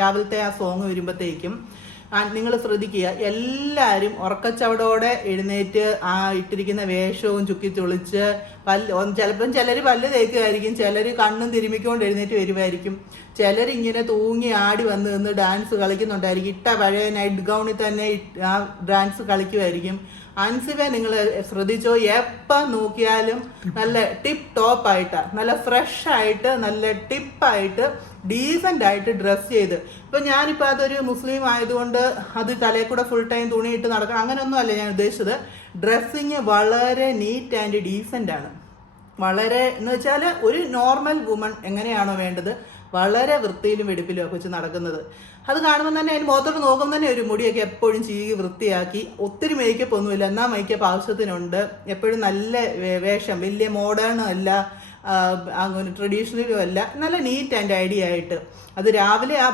രാവിലത്തെ ആ സോങ് വരുമ്പോഴത്തേക്കും നിങ്ങൾ ശ്രദ്ധിക്കുക, എല്ലാവരും ഉറക്കച്ചവടോടെ എഴുന്നേറ്റ് ആ ഇട്ടിരിക്കുന്ന വേഷവും ചുക്കി ചൊളിച്ച് ചിലപ്പം ചിലർ പല്ല് തേക്കുമായിരിക്കും, ചിലർ കണ്ണും തിരുമിക്കൊണ്ട് എഴുന്നേറ്റ് വരുമായിരിക്കും, ചിലർ ഇങ്ങനെ തൂങ്ങി ആടി വന്ന് നിന്ന് ഡാൻസ് കളിക്കുന്നുണ്ടായിരിക്കും. ഇട്ട പഴയ നൈറ്റ് ഗൗണിൽ തന്നെ ആ ഡാൻസ് കളിക്കുമായിരിക്കും. അൻസിബെ നിങ്ങൾ ശ്രദ്ധിച്ചോ, എപ്പം നോക്കിയാലും നല്ല ടിപ്പ് ടോപ്പ് ആയിട്ട്, നല്ല ഫ്രഷ് ആയിട്ട്, നല്ല ടിപ്പായിട്ട്, ഡീസൻ്റ് ആയിട്ട് ഡ്രസ് ചെയ്ത്. ഇപ്പം ഞാനിപ്പോൾ അതൊരു മുസ്ലിം ആയതുകൊണ്ട് അത് തലയിൽ കൂടെ ഫുൾ ടൈം തുണിയിട്ട് നടക്കണം അങ്ങനെയൊന്നും അല്ല ഞാൻ ഉദ്ദേശിച്ചത്. ഡ്രസ്സിങ് വളരെ നീറ്റ് ആൻഡ് ഡീസൻ്റ് ആണ്. വളരെ എന്ന് വെച്ചാൽ ഒരു നോർമൽ വുമൺ എങ്ങനെയാണോ വേണ്ടത് വളരെ വൃത്തിയിലും വെടുപ്പിലും ഒക്കെ വെച്ച് നടക്കുന്നത്. അത് കാണുമ്പോൾ തന്നെ അതിന് മുഖത്തോട്ട് നോക്കുമ്പോൾ തന്നെ ഒരു മുടിയൊക്കെ എപ്പോഴും ചീകി വൃത്തിയാക്കി, ഒത്തിരി മേക്കപ്പ് ഒന്നുമില്ല, എന്നാൽ മേക്കപ്പ് ആവശ്യത്തിനുണ്ട്, എപ്പോഴും നല്ല വേഷം, വലിയ മോഡേണും അല്ല അങ്ങനെ ട്രഡീഷണലും അല്ല, നല്ല നീറ്റ് ആൻഡ് ഐഡിയ ആയിട്ട്. അത് രാവിലെ ആ